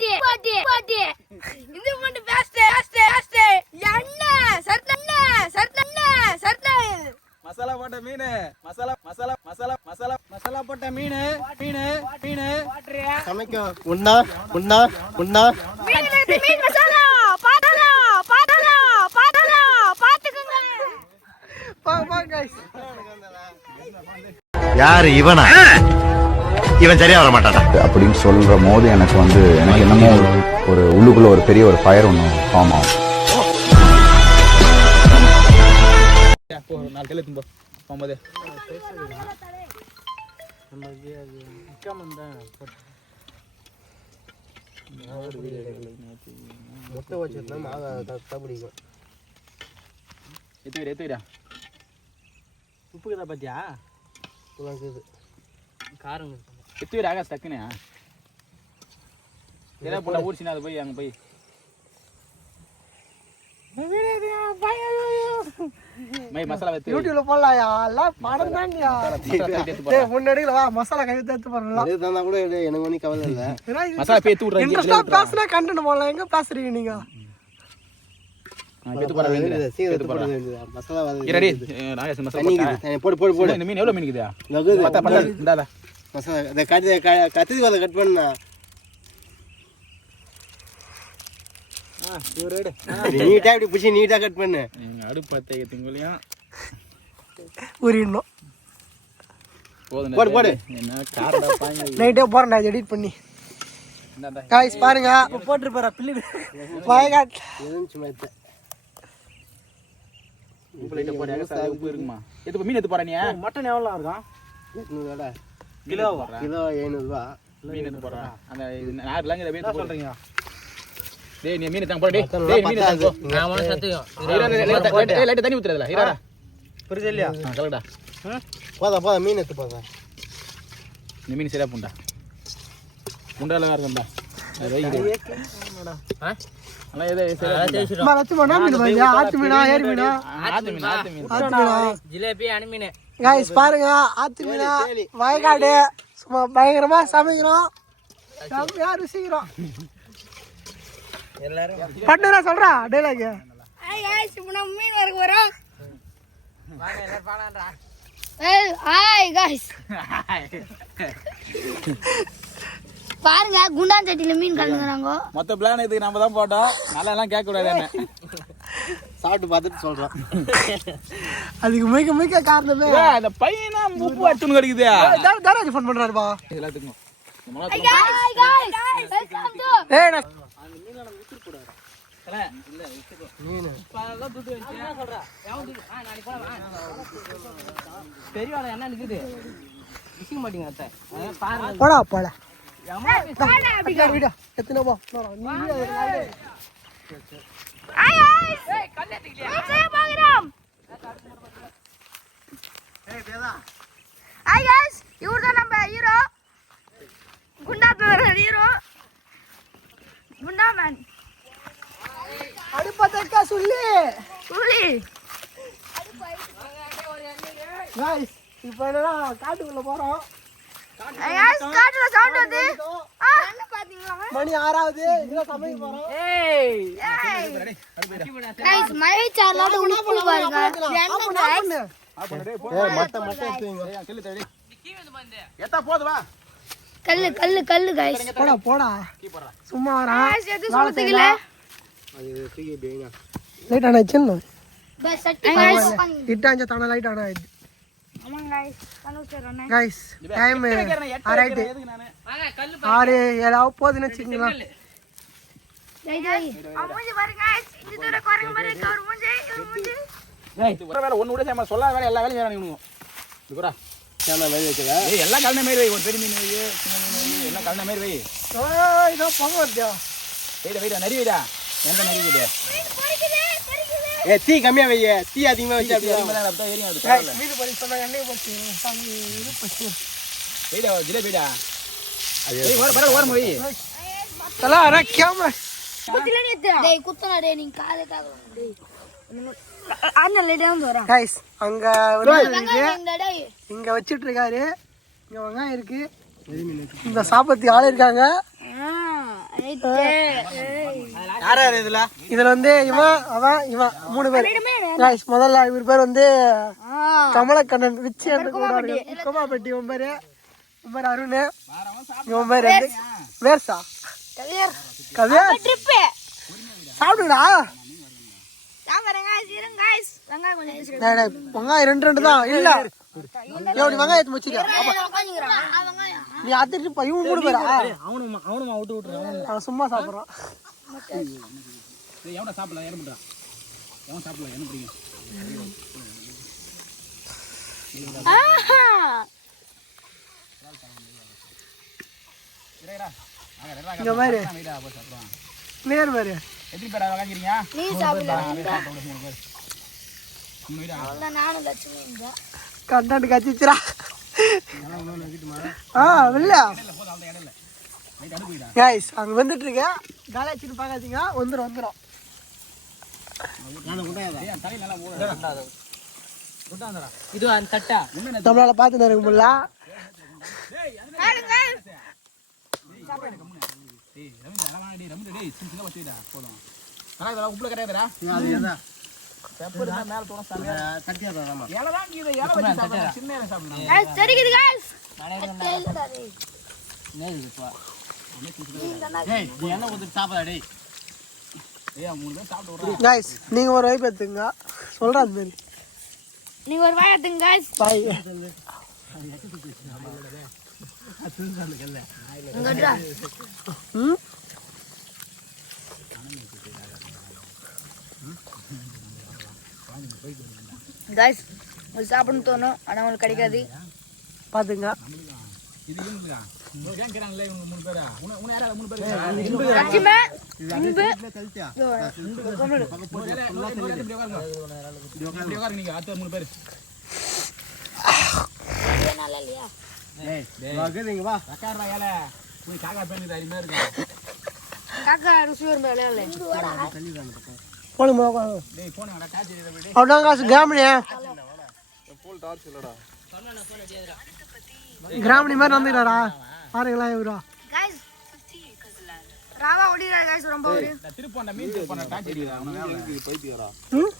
இது மட்டும் பேஸ்ட் என்ன சர்ன மசாலா போட்ட மீன் மசாலா போட்ட மீன் சமைக்கும் உண்ணா மீன் மசாலா பாத்துக்கங்க யாரு இவனா? இவன் சரியா வர மாட்டான் அப்படின்னு சொல்ற போது எனக்கு என்னமோ ஒரு உள்ளுக்குள்ள ஒரு பெரிய ஒரு ஃபயர் ஒன்று ஃபார்ம் ஆகும். போகும்போது உப்புக்குதா பாத்தியா காரம் எத்து ஆகாஷ் டக்குனே ஏதாவது போட்டா ஊர்ச்சினா அது போய் அங்கே போய் மசாலா வெத்து யூடியூப்ல போடலாம்யா எல்லாம் படம் தான்யா முன்னாடி வா மசாலா கை எடுத்து போறலாம் அதுதான் கூட எனக்கு ஒன்றும் கவலை இல்லை. மசாலா பேத்து விட்றாங்க இன்ட்ரெஸ்டா பேசினா கண்டென்ட் போடலாம் எங்க பேசுறீங்க நீங்க பேத்து போட வேண்டியது சீக்கிரத்து போட வேண்டியது மசாலா ரெடி நாகேஷ் மசாலா போடு இந்த மீன் எவ்வளவு மீன் இருக்குதா லகுது பத்தா இந்தாடா மசாலா அதை கத்தி அதை கட் பண்ணா நீட்டா இப்படி பிடிச்சி நீட்டா கட் பண்ணு. அடுப்பு பத்த திங்களையும் உரிடணும் போடு என்ன காரடா பாங்க நைட்டே போறேன் நான் எடிட் பண்ணி இந்தாடா गाइस பாருங்க போட்டு போற பிள்ளை வாய்காட் எதுவும் மேத்த உப்புல போடு ஆகாஷ் உப்பு இருக்குமா எது மீன் எடுத்து போற நீ மட்டன் எவ்வளவு இருக்கும் 800 கிலோ 500 ரூபாய் மீன் எடுத்து போற அந்த நார்லாம் இத வேத்து சொல்றீங்க டேய் நீ மீன் தாங்க போற டேய் மீன் தாங்க போ நான் மன சத்துக்கு லைட் தண்ணி ஊத்துறதுல ஹீராடா புரியுது இல்லையா கலடா போதா மீன் எடுத்து போதா நீ மீன் சரியா புண்டா புண்டால வரடா அது அண்ணா ஏதோ சரியா மரத்து போனா மீன் பாயா ஆத்து மீனா ஏரி மீனா ஆத்து மீன் ஜிலேபி அணி மீன் गाइस பாருங்க ஆத்து மீனா வாய்காடு சும்மா பயங்கரமா சமைக்கிறோம் செம்மையா ருசிக்கிறோம் எல்லாரும் பட்டரா சொல்றா டேலாக் ஹாய் गाइस இப்போ நம்ம மீன் வர்க்க வரோம் வாங்க எல்லாரும் பாடான்றா ஹாய் गाइस பாருங்க குண்டான் சட்டில மீன் கலந்துறாங்க மொத்த பிளான் இதுக்கு நாம தான் போட்டோம் நல்லா எல்லாம் கேட்க கூடாது என்ன சாப்பிட்டு பார்த்துட்டு சொல்றோம். அதுக்கு மிக காரணமே இந்த பையனா உப்பு அட்டுன்னு கிடைக்குது தாராஜ் ஃபோன் பண்றாருப்பா எல்லாத்துக்கும் ஹாய் गाइस வெல்கம் டு ஏய் நான் பெரியவாள என்ன இருக்குது விசிக்க மாட்டீங்க அத்தை போடா போடா பாடா அப்படி வீடியோ எத்தனை போ ஹாய் गाइस ஏய் கல்லத்துக்கியா சே பாக்குறோம் ஏய் பேதா ஹாய் गाइस இவர்தான் நம்ம ஹீரோ குண்டா பேர் ஹீரோ குண்டா மேன் அடுப்பதற்கா சொல்லி உளி गाइस இப்போ என்னடா காட்டுக்குள்ள போறோம் ஹாய் गाइस காட்டுல சவுண்ட் வருது என்ன பாத்தீங்களா மணி 6 இங்க சமைக்க போறோம் ஏய் गाइस மழை சாரலாத உப்பு பாருங்க என்ன ஏய் மட்ட எடுத்துங்க கல்லு தடி எத்தா போது வா கல்லு गाइस போடா சும்மா வரா गाइस எது சொல்றீங்களே அது தூக்கி டேனா லைட் ஆனா சின்ன பஸ் சட்டி गाइस இட்டாஞ்ச தான லைட் ஆனா இது ஆமா गाइस கனுச்சறனே गाइस டைம் ஆரைட் வாங்க கல்லு 6 7 போதுன்னு வெச்சுங்களா டேய் அம்முஞ்சி பாருங்க गाइस இது தூர குரங்கு மாதிரி கவர் மூஞ்சி ஏய் இது வேற ஒண்ணு கூட சேம சொல்லாத வேற எல்லா வேலையும் செய்றானே இவனுங்க இதுடா சேனா மேல வைக்கல ஏய் எல்லாம் கல்ன மாதிரி வை ஒரு பெரிய மீன் வை சின்ன மீன் வை எல்லாம் கல்ன மாதிரி வை ஏய் இதோ போங்க வரடா வைடா நரி வைடா எந்த நரி வைடா ஏய் தீ கம்மியா வையே தீ அதிகமா வச்சா அப்படியே அப்படியே ஏறியும் அது गाइस மீது பண்ணி சொன்னா எண்ணெய் போச்சு சாமி இது பச்சு வைடா ஜிலேபிடா ஏய் ஓரம் வை தல அர கேமரா குத்தில நீ டேய் குத்தனா டேய் நீ காலே தாகலாம் டேய் அண்ணா லேடா வந்து வரா गाइस அங்க வந்து இந்த டேய் இங்க வச்சிட்டு இருக்காரு இங்க வெங்காயம் இருக்கு இந்த சாப்பத்தி ஆளு இருக்காங்க யார் யார் இதுல இதுல வந்து இவன் அவன் இவன் 3 பேர் गाइस முதல்ல இவர் பேர் வந்து கமலக்கண்ணன் விச்சி என்று கூடாரு கோமாபட்டி இவன் பேரு அருண் இவன் பேர் வந்து வேர்சா கவியர் சாப்பிடுடா வெங்காயம் 2 தான் இல்ல நீ வெங்காயத்தை வச்சிருக்கியா நீ அத்திட்டு இவன் 3 பேரா அவனுமா விட்டு சும்மா சாப்பிடுறான் எவனை சாப்பிடலாம் என்ன பண்றான் எவன் சாப்பிடலாம் என்ன பிடிக்கும் இங்க பாரு நேர் பாரு எத்தனை பேரா வாங்கிக்கிறீங்க நீ சாப்பிடலாம் நானும் லட்சுமி கண்டாண்டு கச்சிச்சுரா இல்ல गाइस அங்க வந்துட்டு இருக்க காலேஜ்னு பாக்காதீங்க வந்துரும் இது அந்த தட்டா நம்மளால பாத்து இருக்க முடியல உப்புல கிடையாதுடா गाइस நீங்க ஒரு வாய் பேத்துங்க சொல்றேன் அது மாதிரி நீங்க ஒரு வாய் எடுங்க गाइस பாய் இங்கடா गाइस ஒரு சாப்பிடணும் தோணும் ஆனா உங்களுக்கு கிடைக்காது பாத்துங்க இது இருக்குடா ஒரு கேங் கேறாங்களே இவங்க 3 பேரா உன யாரா 3 பேர் லட்சுமி இன்பு நீங்க ஆத்து 3 பேர் நல்லா இல்லையா வகதீங்க வா ரக்காரா ஏல போய் காக்கா பேனிது அடி மாதிரி இருக்கு காக்கா ருசி வரும் மேல போன் மோக டேய் போன் வாடா டார்ச் எரியுது அப்படியே அவதான் காசு கிராமணியா ஃபுல் டார்ச் இல்லடா கிராமணி மாதிரி வந்துடா பாருங்களா இவரா गाइस ராவா ஓடிரா गाइस ரொம்ப ஓடி திருப்போண்ட மீன் திருப்போண்ட டார்ச் எரியுது அவன இது பைத்தியரா ம்